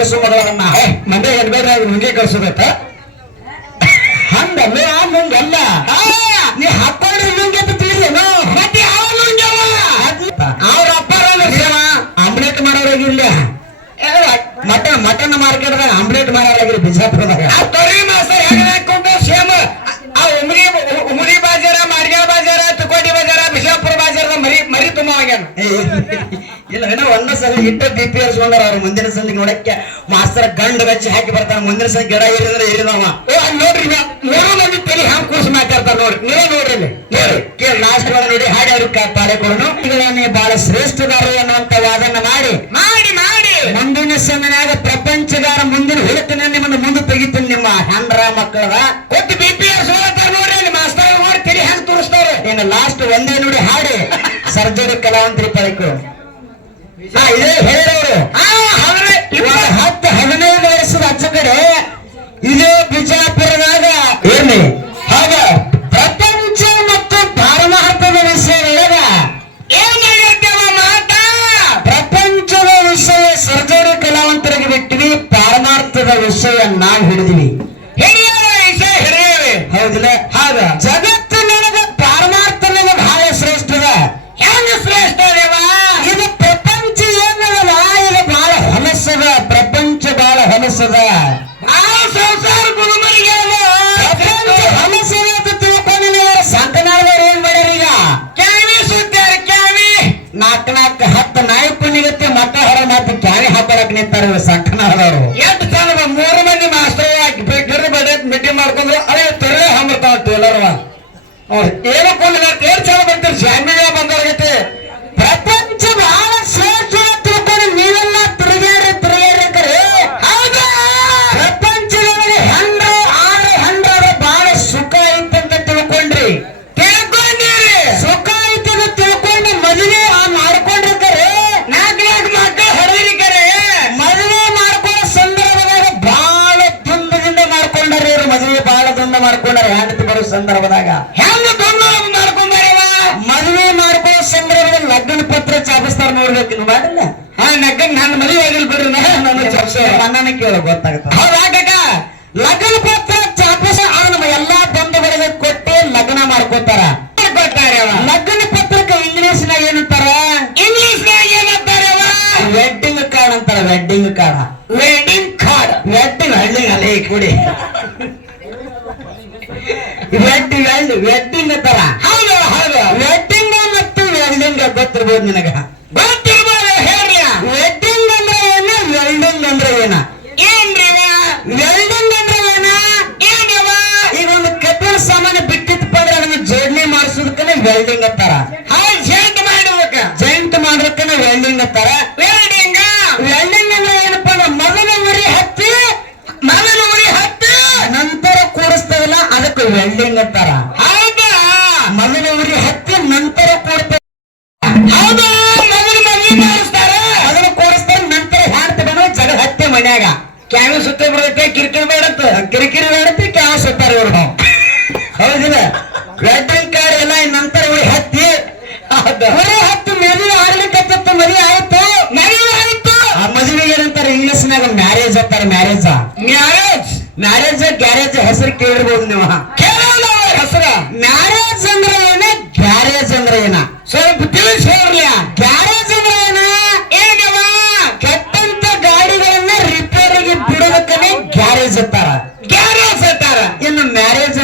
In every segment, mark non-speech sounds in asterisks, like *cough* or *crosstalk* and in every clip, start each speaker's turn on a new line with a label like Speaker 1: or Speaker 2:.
Speaker 1: ಕಳ್ಸು ಮೊದಲನ್ನ
Speaker 2: ಮಂದೆ ಎಲ್ಬೇಡ್ರ ನುಂಗಿ ಕಳ್ಸೋದತ್ತ
Speaker 1: ಹಂಗಲ್ಲ ಹಂಗಲ್ಲ ನೀ ಹಾಕೊಂಡ್ರೆ ಲುಂಗಿ ಅಂತ ತಿಳಿದೇನೋ
Speaker 2: ಮತ್ತೆ ಅವನು
Speaker 1: ಅವ್ರ ಅಪ್ಪಾರ ಆಮ್ಲೆಟ್ ಮಾಡೋರಾಗಿಲ್ಲ ಮಟನ್ ಮಟನ್ ಮಾರ್ಕೆಟ್ದಾಗ ಆಮ್ಲೆಟ್ ಮಾರೋರಾಗಿಲ್ಲ ಬಿಜಾಪುರದಾಗ.
Speaker 2: ಆ ತೊರಿ ಹೆಂಗ್ ಹಾಕೊಂಡು ಸೇಮ್ ಆ ಉಮ್ರಿ ಉಮ್ರಿ ಬಾಜಾರ ಮಾಡ್ಗ್ಯಾಳ ಬಾಜಾರ ತುಕೋಟಿ ಬಾಜಾರ ಬಿಜಾಪುರ ಬಾಜಾರದ ಮರಿ ಮರಿ ತುಂಬ ಹೋಗ್ಯಾನ
Speaker 1: ಏ, ಇಲ್ಲ ಏನೋ ಒಂದ ಸಲ ಇಟ್ಟ ಬಿ ಪಿ ಏರ್ಸ್ಕೊಂಡಾರ ಅವ್ರು ಮುಂದಿನ ಸಂಜೆ ನೋಡಕ್ಕೆ ಮಾಸ್ತರ ಗಂಡು ಬೆಚ್ಚಿ ಹಾಕಿ ಬರ್ತಾನೆ. ಮುಂದಿನ ಸಲ ಗಿಡ ಏರಿದ್ರೆ ಏರಿದವ
Speaker 2: ಓ ಅಲ್ಲಿ ನೋಡ್ರಿ ನಾ- ಮೂರು ಮಂದಿ ತಲೆ ಹ್ಯಾಂಗ ಕೂರ್ಸಿ ಮಾತಾಡ್ತಾರ ನೋಡ್ರಿ. ನೀವೇ ನೋಡ್ರಿ
Speaker 1: ನೋಡಿ ಕೇಳಿ ಲಾಸ್ಟ್ ನೋಡಿ ಹಾಡಿ ಕೊಡೋನು. ಇವುಗಳನ್ನೇ ಬಹಳ ಶ್ರೇಷ್ಠದಾರು ಅನ್ನುವಂತ ವಾದನ ಮಾಡಿ.
Speaker 2: ಮಾಡಿ ಮಾಡಿ.
Speaker 1: ಮುಂದಿನ ಸಂಜೆನಾಗ ಪ್ರಪಂಚಗಾರ ಮುಂದಿನ ಹುಡುಕಿನ ನಿಮ್ಮನ್ನು ಮುಂದೆ ತೆಗಿತೀನಿ ನಿಮ್ಮ ಹ್ಯಾಂಡ್ರ ಮಕ್ಕಳ
Speaker 2: ಕೊಟ್ಟು ಬಿ ಪಿ ಎಸ್ ನೋಡ್ರಿ ಅಲ್ಲಿ. ಮಾಸ್ತರ್ ನೋಡಿ ತಲೆ ಹ್ಯಾಂಗ ತೋರಿಸ್ತಾರೆ
Speaker 1: ಇನ್ನು ಲಾಸ್ಟ್ ಒಂದೇ ನೋಡಿ ಹಾಡಿ. *laughs* ಸರ್ಜರಿ ಕಲಾವಂತರಿ ಪದಕು. ಹಾ ಇದೇ ಇವಾಗ ಹತ್ತು ಹದಿನೈದು ವರ್ಷದ ಅಚ್ಚ ಕಡೆ ಇದೇ ಬಿಜಾಪುರದಾಗ ಏನಿ ನಿಂತಾರ ಸಂಕನಾಳದವರು
Speaker 2: ಎಷ್ಟು ಜನ ಮೂರು ಮಂದಿ ಮಾಸ್ಟರ್ ಬಿಟ್ಟರೆ ಬಡ ಮೀಟಿಂಗ್ ಮಾಡ್ಕೊಂಡ್ರು. ಅದೇ ತೊರೆ ಹಮ್ಮರ್ತಾವ ಟೇಲರ್ವ ಅವ್ರು ಏನೋ ಕೊಂಡಿಲ್ಲ
Speaker 1: ಗೊತ್ತಾಗುತ್ತೆ
Speaker 2: ಹೌದಾ ಕಾಕ
Speaker 1: ಲಗ್ನ ಪತ್ರ ಚಾಪಿಸ ನಮ್ಮ ಎಲ್ಲಾ ಬಂಧುಗಳಿಗೆ ಕೊಟ್ಟು ಲಗ್ನ ಮಾಡ್ಕೋತಾರ. ಲಗ್ನ ಪತ್ರಕ್ಕೆ ಇಂಗ್ಲಿಷ್ ನಾಗ ಏನಂತಾರ?
Speaker 2: ಇಂಗ್ಲಿಷ್ ನಾಗ ಏನಂತಾರ
Speaker 1: ವೆಡ್ಡಿಂಗ್ ಕಾರ್ಡ್ ಅಂತಾರ wedding card
Speaker 2: wedding card
Speaker 1: wedding ಹಳ್ಳಿ ಅಲ್ಲೇ ಕೂಡಿ. ವೆಡ್ಡಿಂಗ್ ಹಳ್ಳಿ ವೆಡ್ಡಿಂಗ್ ಅಂತಾರ.
Speaker 2: ಹೌದು ಹೌದು.
Speaker 1: ವೆಡ್ಡಿಂಗ್ ಮತ್ತು ವೆಲ್ಡಿಂಗ್ ಗೊತ್ತಿರ್ಬೋದು ನಿನಗ. ವೆಲ್ಡಿಂಗ್ ಅಂತಾರ.
Speaker 2: ಜೈಂಟ್ ಮಾಡ್ಬೇಕ.
Speaker 1: ಜೈಂಟ್ ಮಾಡೋದಕ್ಕನೆ ವೆಲ್ಡಿಂಗ್ ಅಂತಾರ.
Speaker 2: ವೆಲ್ಡಿಂಗ್
Speaker 1: ವೆಲ್ಡಿಂಗ್ ಅಂದ್ರೆ ಏನಪ್ಪಾ ಮೊದಲ ಉರಿ ಹತ್ತಿ.
Speaker 2: ಮೊದಲು ಉರಿ ಹತ್ತಿ.
Speaker 1: ನಂತರ ಕೂಡಿಸ್ತೇವಲ್ಲ ಅದಕ್ಕೆ ವೆಲ್ಡಿಂಗ್ ಅಂತಾರ.
Speaker 2: ಹೌದಾ?
Speaker 1: ಮೊದಲ ಉರಿ ಹತ್ತಿ ನಂತರ ಕೂಡ
Speaker 2: ಹೌದಾ? ಮೊದಲು ಮದ್ವೆ ಮಾಡಿಸ್ತಾರ
Speaker 1: ಮೊದಲು ಕೂಡಿಸ್ತಾರೆ ನಂತರ ಹಾಡ್ತೇವೆ ಜಗ ಹತ್ತಿ ಮನ್ಯಾಗ.
Speaker 2: ಕ್ಯಾವಿ ಸುತ್ತ ಬರುತ್ತೆ ಕಿರಿಕಿರಿ ಬೇಡತ್ತ
Speaker 1: ಕಿರಿಕಿರಿ ಬೇಡತ್ತಿ marriage marriage
Speaker 2: marriage
Speaker 1: marriage garage ಹೆಸರು ಕೇಳಿರ್ಬೋದು ನೀವು.
Speaker 2: ಕೇಳಲ್ಲ ಅವ್ರ ಹೆಸರ.
Speaker 1: ಮ್ಯಾರೇಜ್ ಅಂದ್ರೆ ಏನ? ಗ್ಯಾರೇಜ್ ಅಂದ್ರೆ ಏನ?
Speaker 2: ಸ್ವಲ್ಪ ತಿಳಿಸಿ ಹೇಳ್ರಿ.
Speaker 1: ಗ್ಯಾರೇಜ್ ಅಂದ್ರೆ ಏನ?
Speaker 2: ಏನವ?
Speaker 1: ಕೆಟ್ಟಂತ ಗಾಡಿಗಳನ್ನ ರಿಪೇರಿಗೆ ಬಿಡೋದಕ್ಕನೆ ಗ್ಯಾರೇಜ್ ಅಂತಾರ.
Speaker 2: ಗ್ಯಾರೇಜ್ ಅಂತಾರ.
Speaker 1: ಇನ್ನು ಮ್ಯಾರೇಜ್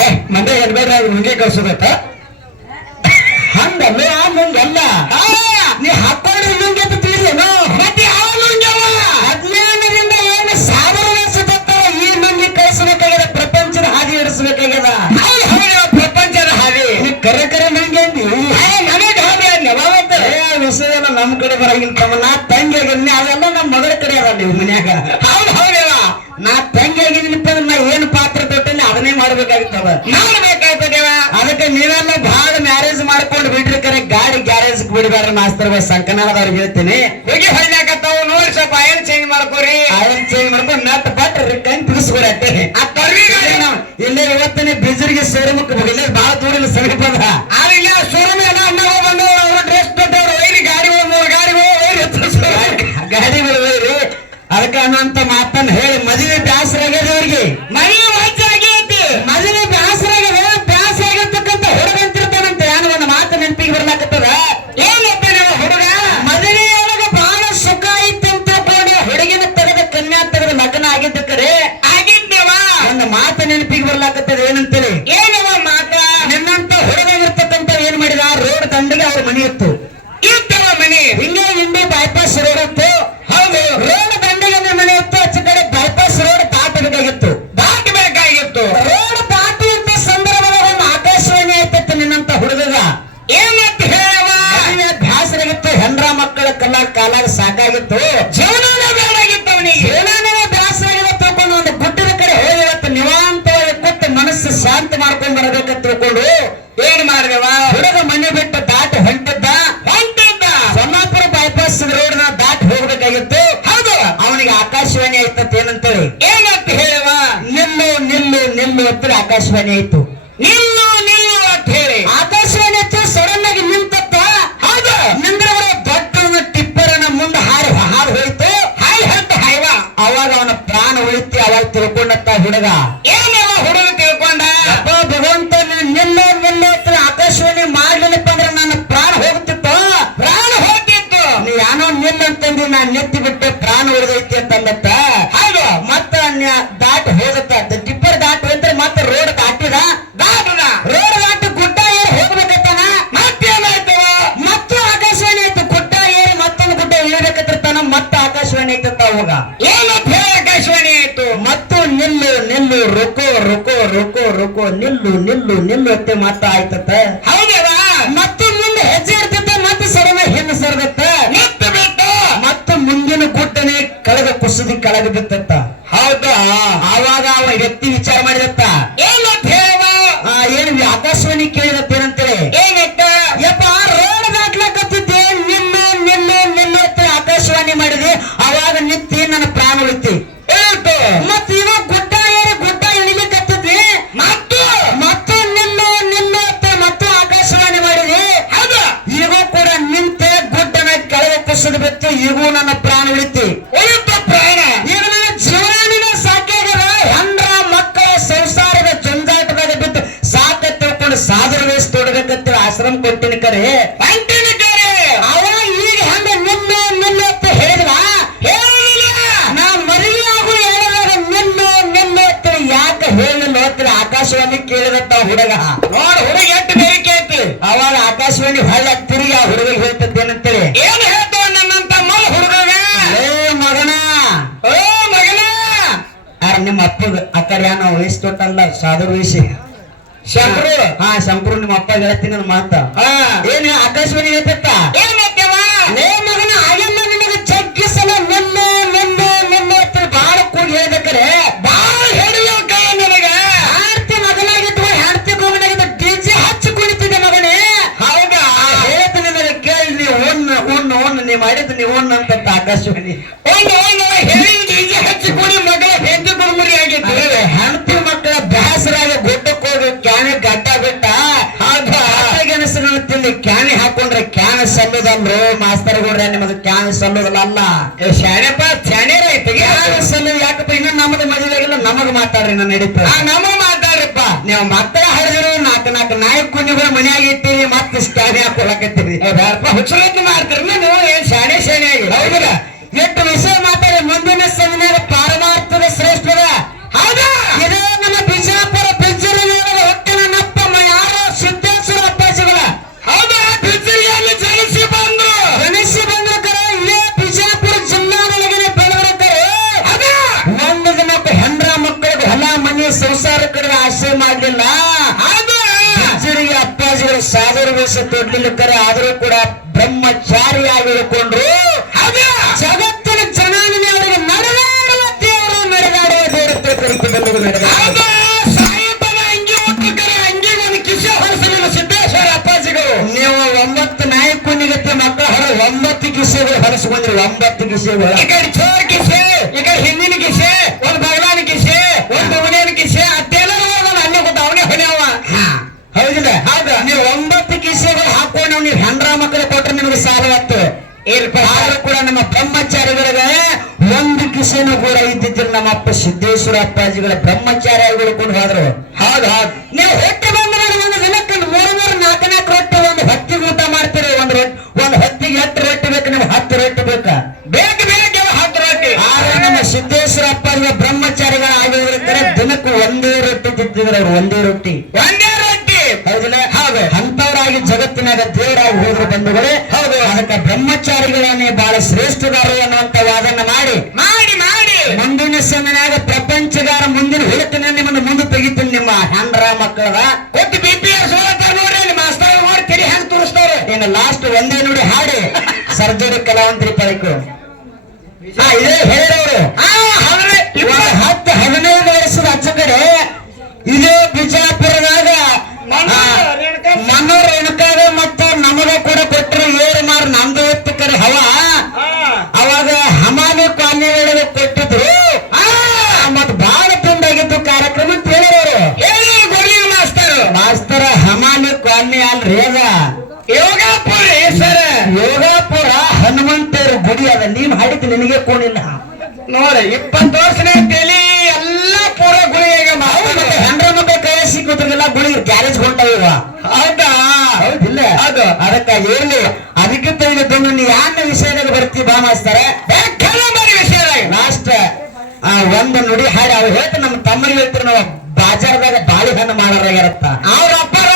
Speaker 1: ಮಗಳನ್ನ
Speaker 2: ಮಂದೆ ಎನ್ಬೇಡ್ರಿ ಅದು ಮುಂಗೆ ಕಳ್ಸೋದತ್ತ.
Speaker 1: ಹಂಗಲ್ಲ ಆ ನೀ ಹಾಕೊಂಡ್ರೆ ಲುಂಗಿ ಅಂತ ತಿಳಿದೇನೋ?
Speaker 2: ಮತ್ತೆ ಯಾವ ಲುಂಗ್ಯವ?
Speaker 1: ಅಜ್ಞಾನದಿಂದ ಏನು ಸಾವಿರ ವರ್ಷದತ್ತಾರ ಈ ಲುಂಗಿ ಕಳಿಸಬೇಕಾಗ್ಯದ ಪ್ರಪಂಚದ ಹಾದಿ ಹಿಡಿಸಬೇಕಾಗ್ಯದ.
Speaker 2: ಪ್ರಪಂಚದ ಹಾದಿ.
Speaker 1: ನೀ ಕರೆ ಕರೆ ಮಂಗೆ ಅಂದಿ
Speaker 2: ನನಗೆ ಹಾದಿ
Speaker 1: ಏ, ಆ ವಿಷಯ ಎಲ್ಲ ನಮ್ ಕಡೆ ಬರಂಗಿಲ್ಲ ತಮ್ಮ. ನಾ ತಂಗಿ ಅದೆಲ್ಲ ನಮ್ಮ ಮಗಳ ಕಡೆ ಅದ ನೀವು ಮನ್ಯಾಗ.
Speaker 2: ಹೌದು ಹೌದಲ್ಲ
Speaker 1: ನಾ ತಂಗಿ ಆಗಿದ್ದೀನಿಪ್ಪ ನಾ ಏನು ಪಾತ್ರ ಕೊಟ್ಟೇನೆ ಅದನ್ನೇ ಮಾಡ್ಬೇಕಾಗಿತ್ತದ
Speaker 2: ನಾನು ಬೇಕಾಗ್ತದೇವ
Speaker 1: ಅದಕ್ಕೆ ನೀವೆಲ್ಲ ಬಹಳ ಮ್ಯಾರೇಜ್ ಮಾಡ್ಕೊಂಡು ಬಿಟ್ಟಿರ್ತಾರೆ ಕರೆ ಗಾಡಿ ಗ್ಯಾರೇಜ್ ಬಿಡಬೇಡ್ರಿ ಮಾಸ್ತರ್ ಸಂಕನಾಳದವ್ರಿಗೆ ಹೇಳ್ತೀನಿ.
Speaker 2: ಹೋಗಿ ಹೊಳ್ಯಾಕತ್ತಾವ ನೋಡಿ ಸ್ವಲ್ಪ ಆಯಿಲ್ ಚೇಂಜ್ ಮಾಡ್ಕೋರಿ.
Speaker 1: ಆಯನ್ ಚೇಂಜ್ ಮಾಡ್ಕೊಂಡು ನಟ್ ಬಟ್ರಿ
Speaker 2: ಕೈ ಗಾಡಿ.
Speaker 1: ಇಲ್ಲೇ ಇವತ್ತನೇ ಬಿಜರಿಗೆ ಸೇರಿ ಮುಕ್ಕ ಇಲ್ಲೇ ಬಹಳ ದೂರ ಸಮೀಪ
Speaker 2: ಆದ್ರೆ ಇಲ್ಲ ಎಲ್ಲ
Speaker 1: ಆಕಾಶವಾಣಿ ಆಯ್ತು
Speaker 2: ನಿಲ್ಲು ನಿಲ್ಲು ಅಂತ ಹೇಳಿ.
Speaker 1: ಆಕಾಶವಾಣಿ ಆಯ್ತು ಸಡನ್ ಆಗಿ ನಿಂತತ್ತ
Speaker 2: ಹೌದು.
Speaker 1: ನಿಂದ್ರವರ ದೊಡ್ಡ ಟಿಪ್ಪರನ ಮುಂದೆ ಹಾರಿ ಹಾರು ಹೋಯ್ತು.
Speaker 2: ಹಾಯ್ ಅಂತ ಹಾಯ್ವಾ
Speaker 1: ಅವಾಗ ಅವನ ಪ್ರಾಣ ಉಳಿತಿ ಅವಾಗ ತಿಳ್ಕೊಂಡತ್ತ ಹುಡುಗ
Speaker 2: ಹುಡುಗ.
Speaker 1: ರುಕೋ ರುಕೋ ನಿಲ್ಲು ನಿಲ್ಲು ನಿಲ್ಲು ಅಂತ ಮತ್ತ ಆಯ್ತತ್ತ
Speaker 2: ಹೌದವ
Speaker 1: ಮತ್ತ ಮುಂದೆ ಹೆಜ್ಜೆ ಇರ್ತೈತೆ ಮತ್ತೆ ಸಡನ ಹೆಣ್ಣು ಸರ್ಗತ್ತ.
Speaker 2: ಮತ್ತೆ ಬೇಕ
Speaker 1: ಮತ್ತೆ ಮುಂದಿನ ಗುಡ್ಡನೆ ಕಳೆದ ಕುಸದಿ ಕೆಳಗ ಬಿತ್ತತ್ತ.
Speaker 2: ಹೌದಾ?
Speaker 1: ಆವಾಗ ಅವ ವ್ಯಕ್ತಿ ವಿಚಾರ ಮಾಡಿದತ್ತ. ಈಗೂ ನನ್ನ ಪ್ರಾಣ ಉಳಿತಿ.
Speaker 2: ಉಳಿದ ಪ್ರಾಣ.
Speaker 1: ಈಗ ನನ್ನ ಜೀವನಿನ ಸಾಕಾಗದ ಮಕ್ಕಳ ಸಂಸಾರದ ಜಂಜಾಟದಾಗ ಬಿದ್ದು ಸಾಕ ತಿಳ್ಕೊಂಡು ಸಾಧನ ಆಶ್ರಮ ಕೊಟ್ಟಿನ ಕರೆ. ಅವ ಈಗ ಹೆಂಗ ನಿಲ್ಲು ನಿಲ್ಲು ಅಂತ ಹೇಳಿದ್ವ
Speaker 2: ಹೇಳಿಲ್ಲ
Speaker 1: ನಾ ಮರಿಯಾಗು ಹೇಳಿದಾಗ ನಿಲ್ಲು ನಿಲ್ಲು ಅಂತ ಯಾಕೆ ಹೇಳಿಲ್ಲ ಅಂತೇಳಿ ಆಕಾಶವಾಣಿ ಕೇಳಿದಂತ ಹುಡುಗ.
Speaker 2: ನೋಡ್ ಹುಡುಗ ಎಷ್ಟು ಬೇಡಿಕೆ ಐತಿ.
Speaker 1: ಅವಾಗ ಆಕಾಶವಾಣಿ ಹೊಳ್ಳ ತಿರುಗಿ ಆ ಹುಡುಗ ಹೇಳ್ತದ್ದೇನಂತೇಳಿ
Speaker 2: ಏನ್ ಹೇಳ್ತಾವ ನನ್ನಂತ ಮಲ್ ಹುಡುಗ
Speaker 1: ಏ ಮಗನ
Speaker 2: ಓ ಮಗನ
Speaker 1: ಯಾರ ನಿಮ್ಮ ಅಪ್ಪಗ ಆ ಕಡೆ ಏನೋ ವಯಸ್ಸು ತೊಟ್ಟಲ್ಲ ಸಾಧು ವಯಸ್ಸಿ
Speaker 2: ಶಂಕ್ರು
Speaker 1: ಹಾ ಶಂಕರು ನಿಮ್ಮ ಅಪ್ಪ ಹೇಳ್ತೀನಿ ನನ್ನ ಮಾತ. ಏನು ಆಕಾಶವಾಣಿ ಹೇಳ್ತಿತ್ತ? ಮಾಸ್ತರ್ ಗುಡ್ರೆ ನಿಮಗೆ ಕ್ಯಾನ್ ಸಲ್ಲುದಲ್ಲ ಅಲ್ಲ
Speaker 2: ಶಾಣೆಪ್ಪ ಶಾಣೆರ ಐತಿ
Speaker 1: ಕ್ಯಾನ್ ನಮಗ್ ಮಾತಾಡ್ರಿ ನಾನು ನಡೀತದೆ
Speaker 2: ಆ, ನಮಗ್ ಮಾತಾಡ್ರಿಪ್ಪ.
Speaker 1: ನೀವು ಮತ್ತೆ ಹರಿದ್ರು ನಾಲ್ಕು ನಾಲ್ಕು ನಾಯಿ ಕುಂಡಿಗಳು ಮನ್ಯಾಗ ಇಟ್ಟಿರಿ ಮತ್ತೆ ಸ್ಟ್ಯಾನಿ ಹಾಕೊಳಕತ್ತೀರಿ
Speaker 2: ಹುಚ್ಚರತ್ನ ಮಾಡ್ತೀರಿ. ನೀವು ಏನ್ ಶಾಣೆ ಶಾಣೆ ಆಗಿ
Speaker 1: ಹೌದಲ್ಲ ಎಷ್ಟು ವಿಷಯ ಮಾತಾಡಿ ಮುಂದಿನ ಸಮಯದಾಗ ಸಾದರ ವೇಷ ತೊಡ್ಲಿಲ್ಲಕ್ಕರೆ ಆದರೂ ಕೂಡ ಬ್ರಹ್ಮಚಾರಿಯಾಗಿ ಉಳ್ಕೊಂಡ್ರು ಜಗತ್ತಿನ ಜನಾಂಗನೇ ಅವರಿಗೆ ನಡೆದಾಡುವ ದೇವರು ನಡೆದಾಡುವ ದೇವರು
Speaker 2: ಕುರಿತು
Speaker 1: ನೀವು ಒಂಬತ್ತು ಕಿಸೆಗಳು ಹೊರಸ್ಕೊಂಡ್ರಿ ಒಂಬತ್ತು ಕಿಸೆಗಳು.
Speaker 2: ಹಿಂದಿನ ಕಿಸೆ ಒಂದು ಬಗಲಾನ ಕಿಸೆ ಒಂದು ಮನೆಯ ಕಿಸೆ ಅದೆಲ್ಲ ಅಲ್ಲಿ ಗೊತ್ತ ಅವನೇ ಹೊಣೆವ
Speaker 1: ಹಾ, ಹೌದಿಲ್ಲ
Speaker 2: ಹೌದು.
Speaker 1: ನೀವು ಒಂಬತ್ತು ಹಾಕೊಂಡು ನೀವು ಹೆಂಡ್ರ ಮಕ್ಕಳು ಕೊಟ್ರೆ ನಿಮಗೆ ಸಾಲವತ್ತು ಆದ್ರೂ ಕೂಡ ನಮ್ಮ ಬ್ರಹ್ಮಚಾರಿಗಳಿಗೆ ಒಂದು ಕಿಸೆನೂ ಕೂಡ ನಮ್ಮ ಅಪ್ಪ ಸಿದ್ದೇಶ್ವರ ಅಪ್ಪಾಜಿಗಳ ಬ್ರಹ್ಮಚಾರಿ ಉಳ್ಕೊಂಡು ಹೋದ್ರು.
Speaker 2: ಹೌದು ಹೌದು
Speaker 1: ನೀವು ಹೊಟ್ಟೆ ಬಂದ್ರೆ ಒಂದು ದಿನಕ್ಕೆ ಮೂರು ಮೂರು ನಾಲ್ಕು ನಾಲ್ಕು ರೊಟ್ಟಿ ಒಂದು ಹೊತ್ತಿಗೆ ಊಟ ಮಾಡ್ತೀರಿ. ಒಂದು ರೊಟ್ಟಿ ಒಂದು ಹತ್ತಿಗೆ ಎಷ್ಟು ರೊಟ್ಟಿ ಬೇಕು ನಿಮ್ಗೆ ಹತ್ತು ರೊಟ್ಟಿ ಬೇಕಾ?
Speaker 2: ಬೇಗ ಬೇಗ ಹತ್ತು ರೊಟ್ಟಿ.
Speaker 1: ಆದ್ರೆ ನಮ್ಮ ಸಿದ್ದೇಶ್ವರ ಅಪ್ಪಾಜಿಗಳ ಬ್ರಹ್ಮಚಾರಿಗಳ ಆಗಿದ್ರೆ ದಿನಕ್ಕೆ ಒಂದೇ ರೊಟ್ಟಿ ತಿಂತಿದ್ರು. ಅವ್ರು ಒಂದೇ ರೊಟ್ಟಿ
Speaker 2: ಒಂದೇ ರೊಟ್ಟಿ
Speaker 1: ಹೌದಿಲ್ಲ ಹೌದು ಅಂತವರಾಗಿ ಜಗತ್ತಿನಾಗ ದೇವರಾಗಿ ಹೋದ್ರು ಬಂಧುಗಳೇ ಹೌದು. ಅದಕ್ಕೆ ಬ್ರಹ್ಮಚಾರಿಗಳನ್ನೇ ಬಹಳ ಶ್ರೇಷ್ಠದಾರು ಅನ್ನುವಂತ ವಾದನ ಮಾಡಿ.
Speaker 2: ಮಾಡಿ ಮಾಡಿ.
Speaker 1: ಮುಂದಿನ ಸಮಯನಾಗ ಪ್ರಪಂಚದಾರ ಮುಂದಿನ ಹುಡುಕಿನ ನಿಮ್ಮನ್ನು ಮುಂದೆ ತೆಗಿತೀನಿ ನಿಮ್ಮ ಹ್ಯಾಂಡ್ರ ಮಕ್ಕಳ
Speaker 2: ಒಟ್ಟು ಬಿ ಪಿ ಎಸ್ ನೋಡ್ರಿ ಮಾಸ್ತರ್ ನೋಡಿ ತಿಳಿ ಹೆಂಗ್ ತೋರಿಸ್ತಾರೆ.
Speaker 1: ಇನ್ನು ಲಾಸ್ಟ್ ಒಂದೇ ನೋಡಿ ಹಾಡಿ. ಸರ್ಜರಿ ಕಲಾವಂತರಿ ಪರೀಕು ಹಾ ಇದೇ ಹೇಳೋರು. ಹತ್ತು ಹದಿನೈದು ವರ್ಷದ ಅಚ್ಚ ಕಡೆ ಇದೇ ಬಿಜಾಪುರದಾಗ
Speaker 2: ಮನ್ನೂರು ರೇಣುಕಾ-
Speaker 1: ಮನ್ನೂರು ರೇಣುಕಾಗ ಮತ್ತು ನಮಗ ಕೂಡ ಕೊಟ್ಟರು ಏಳು ಮಾರು ನಮ್ದು ಇತ್ತು ಕರೆ ಹವ ಅವಾಗ ಹಮಾಲಿ ಕಾಲನಿಗಳಿಗೆ ಕೊಟ್ಟಿದ್ರು ಆ, ಮತ್ ಬಹಳ ತುಂಡಾಗಿದ್ದು ಕಾರ್ಯಕ್ರಮ ಅಂತ ಹೇಳಿರೋರು
Speaker 2: ಹೇಳಿ ಕೊಡ್ಲಿ ಮಾಸ್ತರ್
Speaker 1: ಮಾಸ್ತರ ಹಮಾಲಿ ಕಾಲನಿ ಅಲ್ರಿ ಅದ
Speaker 2: ಯೋಗಾಪುರ ಸರ್
Speaker 1: ಯೋಗಾಪುರ ಹನುಮಂತೇರು ಗುಡಿ ಅದ ನೀನ್ ಹಾಡಿದ್ದು ನಿನಗೆ ಕೋಣಿಲ್ಲ
Speaker 2: ನೋಡಿ ಇಪ್ಪತ್ತು ವರ್ಷನೇ ತಲಿ ಎಲ್ಲ ಪೂರ ಗುಳಿಗೆ
Speaker 1: ಮತ್ತೆ ಹೆಂಡ್ರ ಮಕ್ಕಳ ಕೈ ಸಿಕ್ಕೋದ್ರಿಗೆಲ್ಲ ಗುಡಿ ಗ್ಯಾರೇಜ್ ಹೊಂಟಾವ
Speaker 2: ಹೌದಾ?
Speaker 1: ಹೌದಿಲ್ಲ
Speaker 2: ಹೌದು.
Speaker 1: ಅದಕ್ಕ ಹೇಳಿ ಅದಕ್ಕೆ ತೆಗೆದು ನೀ ಯಾನ ವಿಷಯದಾಗ ಬರ್ತಿ ಬಾ ಮಾಸ್ತಾರೆ?
Speaker 2: ವಿಷಯದಾಗ
Speaker 1: ಲಾಸ್ಟ್ ಆ ಒಂದು ನುಡಿ ಹಾಡಿ ಅವ್ರು ಹೇಳ್ತ ನಮ್ಮ ತಮ್ಮನಿಗೆ ಹೇಳ್ತಾರೆ ನಾವು ಬಾಜಾರದಾಗ ಬಾಳೆಹಣ್ಣು ಮಾಡೋರಾಗಿರತ್ತ
Speaker 2: ಅವ್ರ ಅಪ್ಪಾರ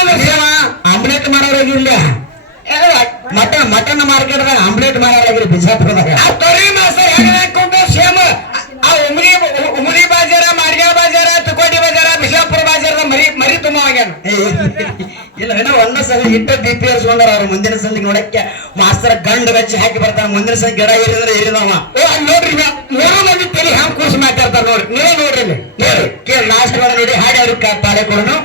Speaker 1: ಆಮ್ಲೆಟ್ ಮಾಡೋರಾಗಿರ್ಲಿ ಮಟನ್ ಮಟನ್ ಮಾರ್ಕೆಟ್ದಾಗ ಆಮ್ಲೆಟ್ ಮಾಡೋರಾಗಿರಿ ಬಿಜಾಪುರದಾಗ
Speaker 2: ಆ ತೊರಿ ಮಾಸ್ತರ್ ಹೆಂಗ್ ಹಾಕೊಂಡು ಸೇಮ್ ಆ ಉಮ್ರಿ ಉಮ್ರಿ ಬಾಜಾರ ಮಾಡ್ಗ್ಯಾ ಬಾಜಾರ ತುಕೋಟಿ ಬಾಜಾರ ಬಿಜಾಪುರ ಬಾಜಾರದ ಮರಿ ಮರಿ ತುಂಬ ಆಗ್ಯಾನ
Speaker 1: ಇಲ್ಲ ಏನೋ ಒಂದ ಸಲ ಇಟ್ಟ ಬಿ ಪಿ ಎರ್ಸ್ಕೊಂಡಾರ ಅವ್ರು ಮುಂದಿನ ಸಂದಿಗೆ ನೋಡಕ್ಕೆ ಮಾಸ್ತರ ಗಂಡ ಬೆಚ್ಚಿ ಹಾಕಿ ಬರ್ತಾನೆ. ಮುಂದಿನ ಸಲ ಗಿಡ ಏರಿದ್ರೆ ಏರಿದವ.
Speaker 2: ಓ ಅಲ್ಲಿ ನೋಡ್ರಿ ಮೂರು ಮಂದಿ ತಲಿ ಹ್ಯಾಂಗ್ ಕೂರ್ಸಿ ಮಾತಾಡ್ತಾರ ನೋಡ್ರಿ. ನೀವೇ ನೋಡ್ರಿ
Speaker 1: ಕೇಳಿ ಲಾಸ್ಟ್ ನೋಡಿ ಹಾಡಿ ಅವ್ರಿಗೆ ಪಾಡೆ ಕೊಡೋನು